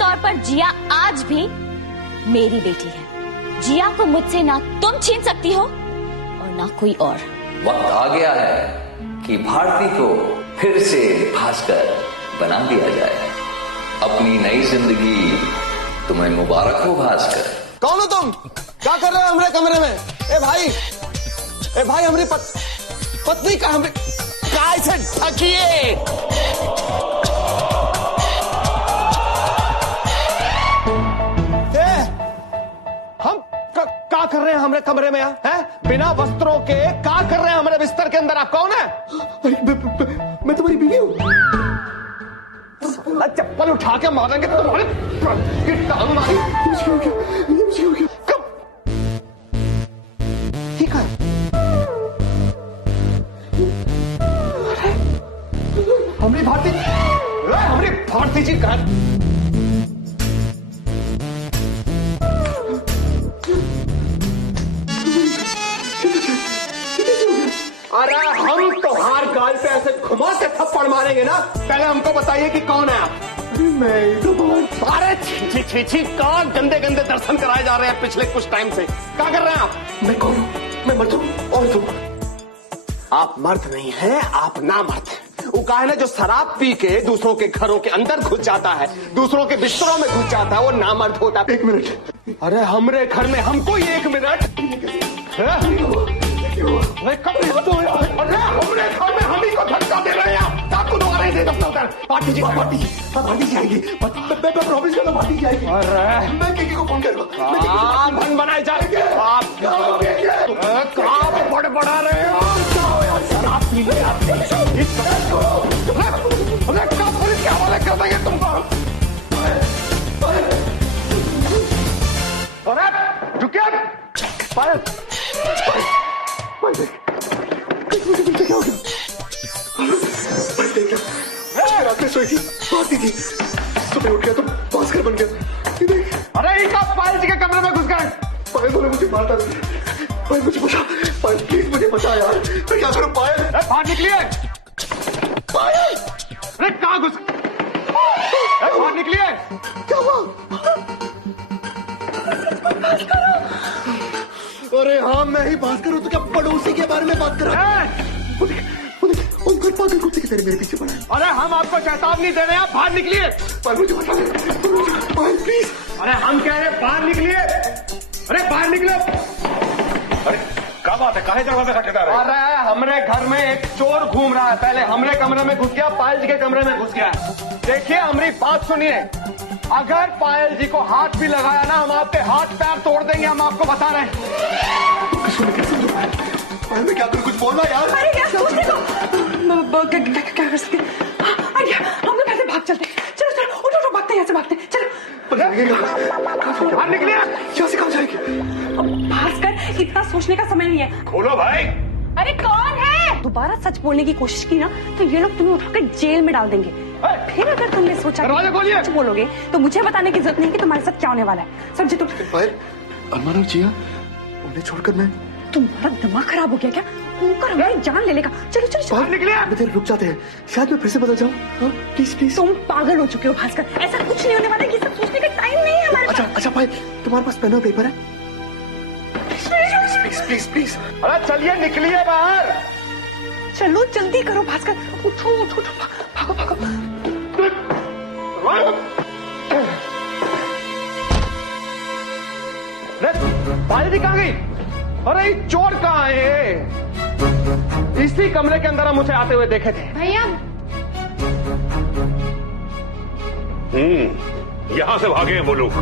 तौर पर जिया आज भी मेरी बेटी है। जिया को मुझसे ना तुम छीन सकती हो और ना कोई और। वक्त आ गया है कि भारती को फिर से भास्कर बना दिया जाए। अपनी नई जिंदगी तुम्हें मुबारक हो भास्कर। कौन हो तुम? क्या कर रहे हो हमारे कमरे में? ए भाई हमारी पत्नी का हमें काय से ढकिए। हम क्या कर रहे हैं हमारे कमरे में? हैं? बिना वस्त्रों के क्या कर रहे हैं हमारे बिस्तर के अंदर? आप कौन है? मैं तुम्हारी बीवी हूँ। चप्पल उठा के मारेंगे तुम्हारे टांग मारी। कब? ठीक है। हमारी भारती जी कहाँ? अरे हम तो हार गाल पे ऐसे घुमा के थप्पड़ मारेंगे ना। पहले हमको बताइए कि कौन है आप? मैं तो अरे छी कौन गंदे गंदे दर्शन कराए जा रहे हैं पिछले कुछ टाइम से? क्या कर रहे हैं आप? मैं कौन हूँ? मैं मर्द हूँ। और तुम? आप मर्द नहीं हैं, आप ना मर्द हैं। वो कहा है ना, जो शराब पी के दूसरों के घरों के अंदर घुस जाता है, दूसरों के बिस्तरों में घुस जाता है, वो नामर्द होता है। 1 मिनट। अरे हमरे घर में हमको ही 1 मिनट? कब अरे हमरे घर में हम ही को धक्का दे रहे हैं। आपको तो आ रहे थे दफ्तर। भारती जी आएगी। मैं प्रॉमिस करता हूँ भारती जी आएगी। अरे मैं किसी को फोन करूँगा। भन बनाए जाएंगे। आप कहाँ बड़ा रहे हो? शराब पी ले आपने। कब पुलिस के हवाले कर देंगे तुमको? अरे रुकिए। पायल मुझे क्या हो गया? रात में सोई थी, भारती थी, सुबह उठ गया तो भास्कर बन गया। अरे ये कब पायल जी के कमरे में घुस गए? पायल बोले मुझे मारता नहीं। पायल मुझे बचा। पायल प्लीज मुझे बचा यार। मैं क्या करूं पायल? बाहर निकलिए। पायल अरे कहाँ घुस? बाहर निकलिए। क्या हुआ? अरे हाँ मैं ही भास्कर हूँ। तो क्या पड़ोसी के बारे में बात कर रहा है? उनका पागल कुत्ते की तरह मेरे पीछे पड़ा है। अरे हम आपको चेतावनी दे रहे हैं, आप बाहर निकलिए। पर मुझे बता दे प्लीज। अरे हम कह रहे हैं बाहर निकलिए। अरे बाहर निकलो। अरे क्या बात है? काहे जगह पे खटखटा रहे? अरे हमरे घर में एक चोर घूम रहा है। पहले हमरे कमरे में घुस गया, पायल जी के कमरे में घुस गया। देखिए हमारी बात सुनिए। अगर पायल जी को हाथ भी लगाया ना, हम आपके हाथ पैर तोड़ देंगे। हम आपको बता रहे हैं। मैं क्या करूं? कुछ बोलना यार। अरे क्या सोचते हो? क्या कर सकते? हम लोग कैसे भाग चलते? चलो उठो भागते, यहाँ से भागते। चलो बाहर निकलिए। यहाँ से कहाँ जाएगी? भास्कर इतना सोचने का समय नहीं है। खोलो भाई। अरे कौन है? दोबारा सच बोलने की कोशिश की ना तो ये लोग तुम्हें उठाकर जेल में डाल देंगे। फिर अगर तुमने सोचा कुछ बोलोगे तो मुझे बताने की जरूरत नहीं कि तुम्हारे साथ क्या होने वाला है। समझे तुम? अरमान और जिया उन्हें छोड़कर मैं। तुम्हारा दिमाग खराब हो गया क्या? ऊपर हमारी जान ले लेगा। चलो निकलिए। रुक जाते हैं, शायद मैं फिर से बदल जाऊँ। प्लीज। तुम पागल हो चुके हो भास्कर। ऐसा कुछ नहीं होने वाला। ये सब सोचने का टाइम नहीं है हमारे पास। अच्छा भाई तुम्हारे पास पेन और पेपर है? प्लीज। अरे चलिए निकलिए बाहर। चलो जल्दी करो भास्कर। उठो भागो। पायल जी कहाँ गई? अरे ये चोर कहाँ है? इसी कमरे के अंदर हम उसे आते हुए देखे थे। भैया यहाँ से भागे हैं वो लोग।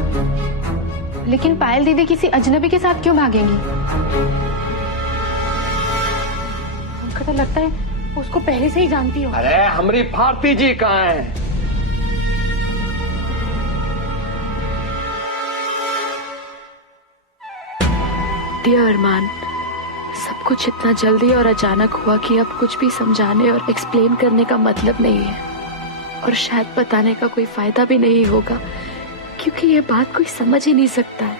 लेकिन पायल दीदी किसी अजनबी के साथ क्यों भागेंगी? हमको तो लगता है उसको पहले से ही जानती हो। अरे हमारी भारती जी कहाँ है? डियर अरमान, सब कुछ इतना जल्दी और अचानक हुआ कि अब कुछ भी समझाने और एक्सप्लेन करने का मतलब नहीं है, और शायद बताने का कोई फायदा भी नहीं होगा, क्योंकि ये बात कोई समझ ही नहीं सकता है।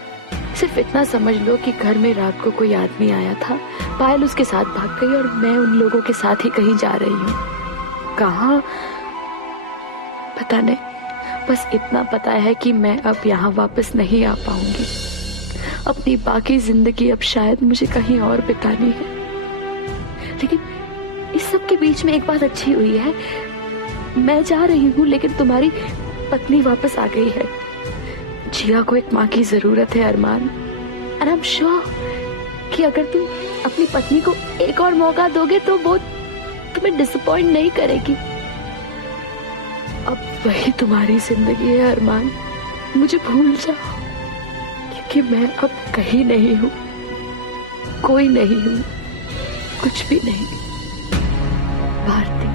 सिर्फ इतना समझ लो कि घर में रात को कोई आदमी आया था, पायल उसके साथ भाग गई और मैं उन लोगों के साथ ही कहीं जा रही हूँ। कहाँ पता नहीं, बस इतना पता है कि मैं अब यहाँ वापस नहीं आ पाऊंगी। अपनी बाकी जिंदगी अब शायद मुझे कहीं और बितानी है। लेकिन इस सब के बीच में एक बात अच्छी हुई है, मैं जा रही हूँ लेकिन तुम्हारी पत्नी वापस आ गई है। जिया को एक माँ की जरूरत है अरमान, एंड आई एम श्योर कि अगर तुम अपनी पत्नी को एक और मौका दोगे तो वो तुम्हें डिसअपॉइंट नहीं करेगी। अब वही तुम्हारी जिंदगी है अरमान, मुझे भूल जाओ, क्योंकि मैं अब कहीं नहीं हूँ, कोई नहीं हूँ, कुछ भी नहीं। भारती।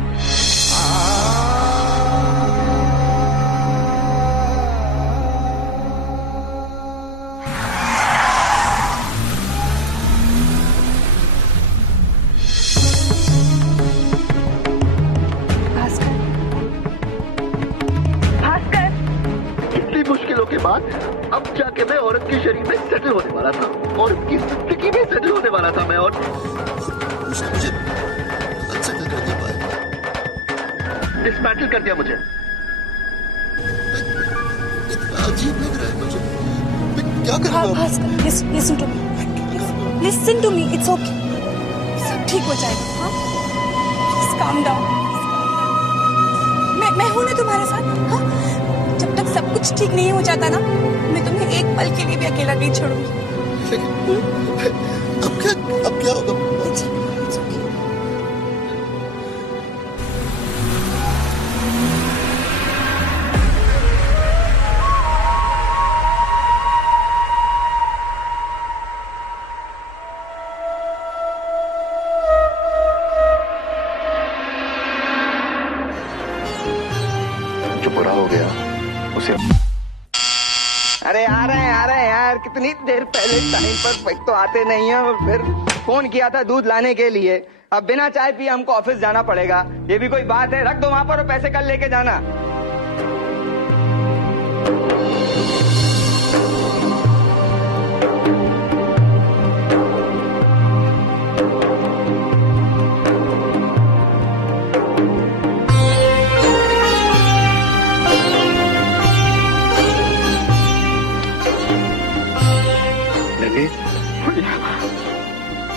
मुश्किलों के बाद अब जाके मैं औरत के शरीर में सेटल होने वाला था, औरत की जिंदगी में सेटल होने वाला था मैं, और उसने मुझे अनसेटल कर दिया, डिसमेंटल कर दिया मुझे। इतना अजीब लग रहा है मुझे, मैं क्या करूं? Bhaskar, listen to me, it's okay, सब ठीक हो जाएगा। हाँ, प्लीज काम डाउन। मैं हूं ना तुम्हारे साथ। हाँ, जब तक सब कुछ ठीक नहीं हो जाता ना, मैं तुम्हें एक पल के लिए भी अकेला नहीं छोड़ूंगी। अब क्या होगा? जो बुरा हो गया उसे। अरे आ रहे हैं यार, कितनी देर पहले टाइम पर तो आते नहीं है, और फिर फोन किया था दूध लाने के लिए। अब बिना चाय पिए हमको ऑफिस जाना पड़ेगा, ये भी कोई बात है? रख दो वहां पर और पैसे कल लेके जाना।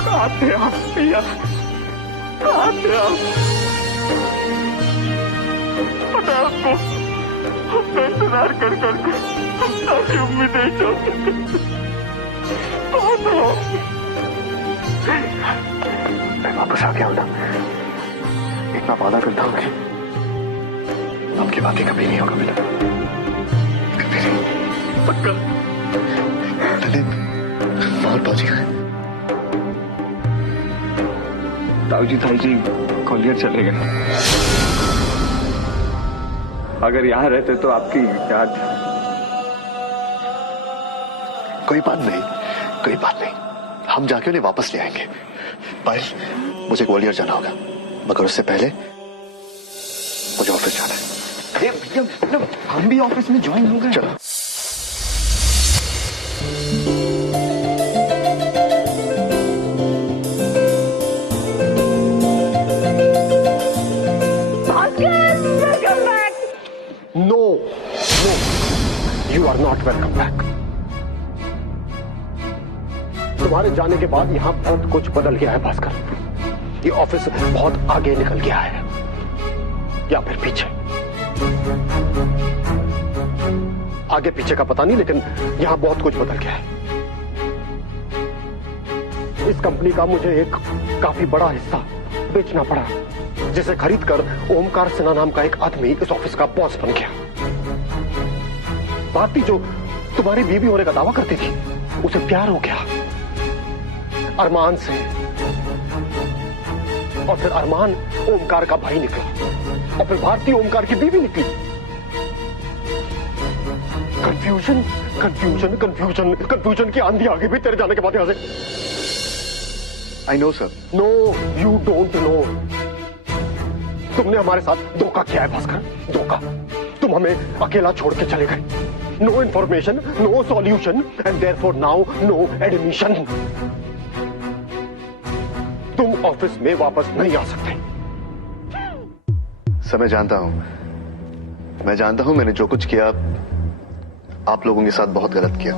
कहाँ थे आप भैया, कहाँ थे आप? पता है आपको, हमने इंतजार कर आपकी उम्मीदें छोड़ मैं वापस आ गया हूँ ना, इतना वादा करता हूँ कि आपकी बातें कभी नहीं होगा बेटा, कभी नहीं, पक्का। बहुत पहुंची है ताऊजी ग्वालियर चले गए। अगर यहाँ रहते तो आपकी याद। कोई बात नहीं, हम जाके उन्हें वापस ले आएंगे। पायल, मुझे ग्वालियर जाना होगा, मगर उससे पहले मुझे ऑफिस जाना है। अरे भैया, हम भी ऑफिस में ज्वाइन हो गए। चलो। No, you are not welcome back. तुम्हारे जाने के बाद यहाँ बहुत कुछ बदल गया है भास्कर। ये ऑफिस बहुत आगे निकल गया है, या फिर पीछे। आगे पीछे का पता नहीं, लेकिन यहाँ बहुत कुछ बदल गया है। इस कंपनी का मुझे एक काफी बड़ा हिस्सा बेचना पड़ा, जिसे खरीदकर ओमकार सिन्हा नाम का एक आदमी इस ऑफिस का बॉस बन गया। भारती जो तुम्हारी बीवी होने का दावा करती थी, उसे प्यार हो गया अरमान से, और फिर अरमान ओमकार का भाई निकला, और फिर भारती ओमकार की बीवी निकली। कंफ्यूजन कंफ्यूजन कंफ्यूजन कंफ्यूजन की आंधी आगे भी तेरे जाने के बाद यहां से। I know sir. No, you don't know. तुमने हमारे साथ धोखा किया है भास्कर, धोखा। तुम हमें अकेला छोड़ के चले गए। No information, no solution, and therefore now no admission. तुम ऑफिस में वापस नहीं आ सकते। सर, मैं जानता हूं मैं जानता हूं मैंने जो कुछ किया आप लोगों के साथ बहुत गलत किया।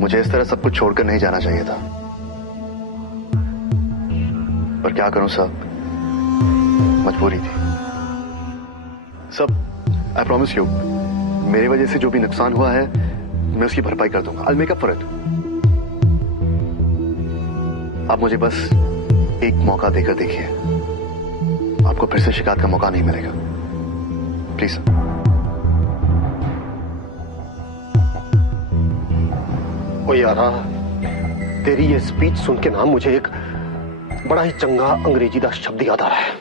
मुझे इस तरह सब कुछ छोड़कर नहीं जाना चाहिए था, पर क्या करूं साहब, मजबूरी थी। सब आई प्रॉमिस यू, मेरी वजह से जो भी नुकसान हुआ है मैं उसकी भरपाई कर दूंगा। I'll make up for it। आप मुझे बस एक मौका देकर देखिए, आपको फिर से शिकायत का मौका नहीं मिलेगा। प्लीज। ओ यारा, तेरी ये स्पीच सुन के ना मुझे एक बड़ा ही चंगा अंग्रेजी का शब्द याद आ रहा है।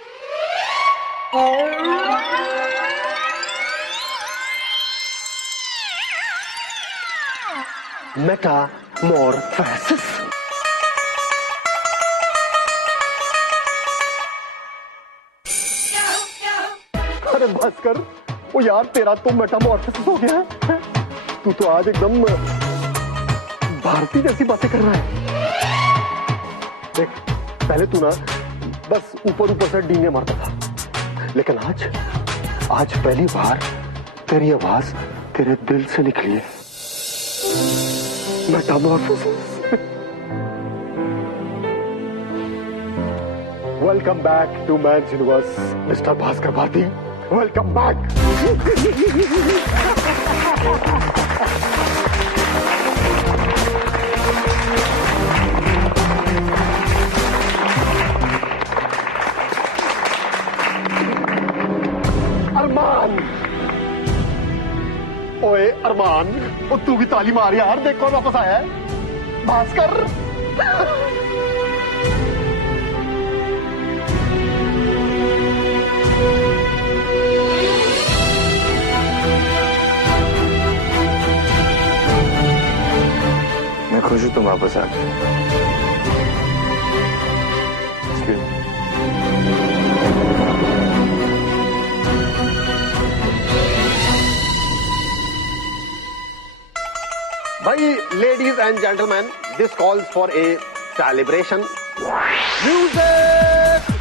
मेटामॉर्फोसिस। अरे भास्कर, ओ यार तेरा तो मेटामॉर्फोसिस हो गया है। तू तो आज एकदम भारती जैसी बातें कर रहा है। देख, पहले तू ना बस ऊपर ऊपर से डींगे मारता था, लेकिन आज पहली बार तेरी आवाज तेरे दिल से निकली है। Metamorphosis. Welcome back to man's universe mister Bhaskar Bharti. Welcome back. Armaan, ओए अरमान, ओ तू भी ताली मार यार, देख कौन वापस आया है। भास्कर। मैं खुश हूं तुम वापस आ गए। भाई, ladies and gentlemen, this calls for a celebration. Music!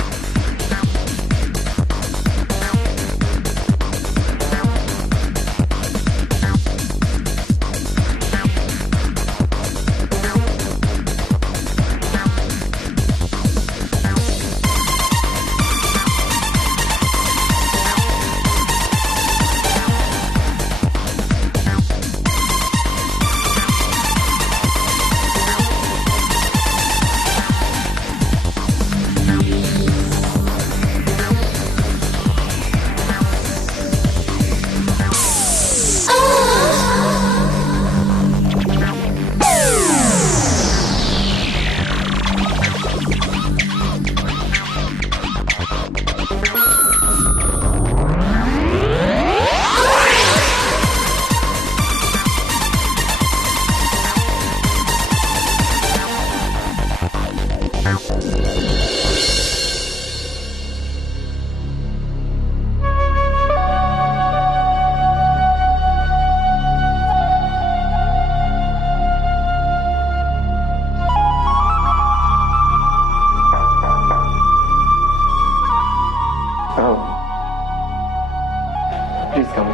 Please come.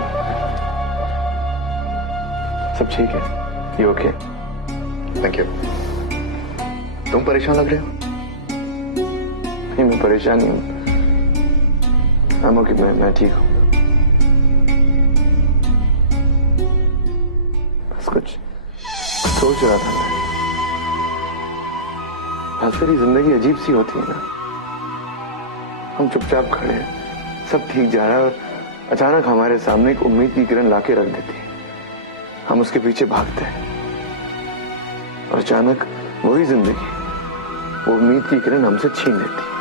सब ठीक है? You okay? Thank you. तुम परेशान लग रहे हो? नहीं, मैं परेशान नहीं हूँ। ओके, मैं ठीक हूँ। बस कुछ सोच रहा था मैं। भास्कर, जिंदगी अजीब सी होती है ना। हम चुपचाप खड़े हैं, सब ठीक जा रहा है, और अचानक हमारे सामने एक उम्मीद की किरण लाके रख देती है। हम उसके पीछे भागते हैं और अचानक वही जिंदगी, वो उम्मीद की किरण हमसे छीन लेती है।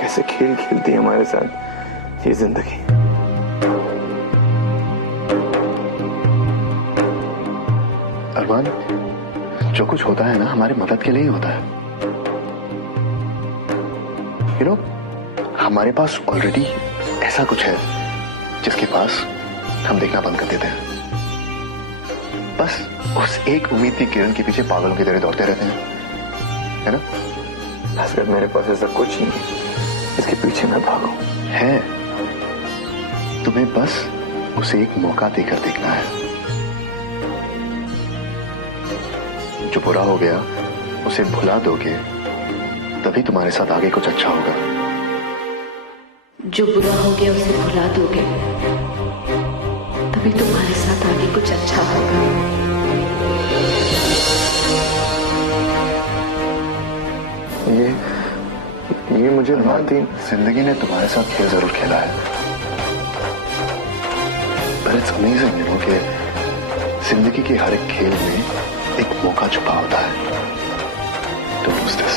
कैसे खेल खेलती है हमारे साथ ये जिंदगी। अरमान, जो कुछ होता है ना हमारे मदद के लिए ही होता है। यू नो, हमारे पास ऑलरेडी ऐसा कुछ है जिसके पास हम देखना बंद कर देते हैं। बस उस एक उम्मीद की किरण के पीछे पागलों की तरह दौड़ते रहते हैं, है ना? भास्कर, मेरे पास ऐसा कुछ नहीं है। इसके पीछे मैं भागूं। है, तुम्हें बस उसे एक मौका देकर देखना है। जो बुरा हो गया उसे भुला दोगे, तभी तुम्हारे साथ आगे कुछ अच्छा होगा। जो बुरा हो गया उसे भुला दोगे, तभी तुम्हारे साथ आगे कुछ अच्छा होगा। ये मुझे भारती, जिंदगी ने तुम्हारे साथ खेल जरूर खेला है, पर इट्स अमेजिंग यू नो कि जिंदगी के हर एक खेल में एक मौका छुपा होता है। Don't lose this.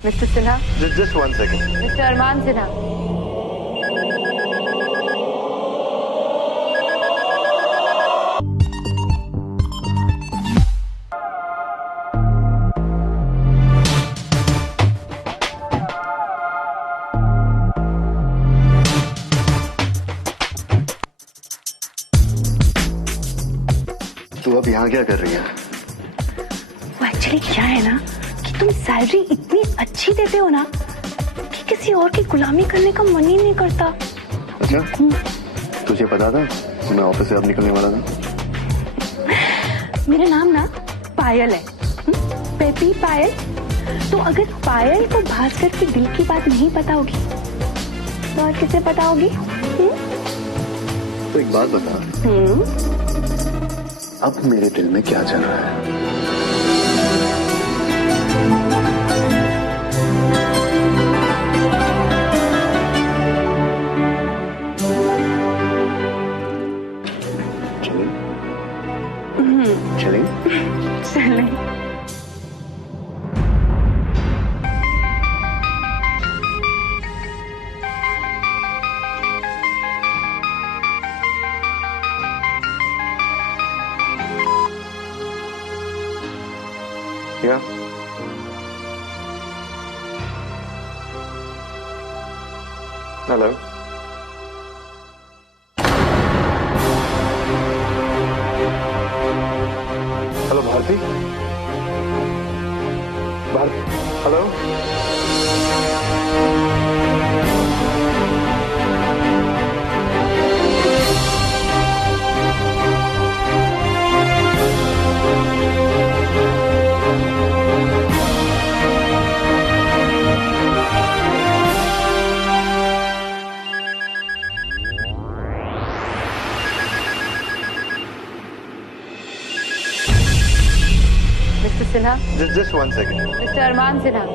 Mister Sinha, Just 1 second. Mister अरमान सिन्हा। तू अब यहाँ क्या कर रही है? वो एक्चुअली क्या है ना कि तुम सैलरी इतनी अच्छी देते हो ना कि किसी और की गुलामी करने का मन ही नहीं करता। अच्छा, तुझे पता था मैं ऑफिस से अब निकलने वाला था? मेरा नाम ना पायल है, पेपी पायल। तो अगर पायल को भास्कर के दिल की बात नहीं पता होगी तो और किसे पता होगी? तो एक बात बता, अब मेरे दिल में क्या चल रहा है? चलें? चलें। Yeah. Hello. Hello, Bharti. Hello. Mister Sinha, Just 1 second. Mister अरमान सिन्हा।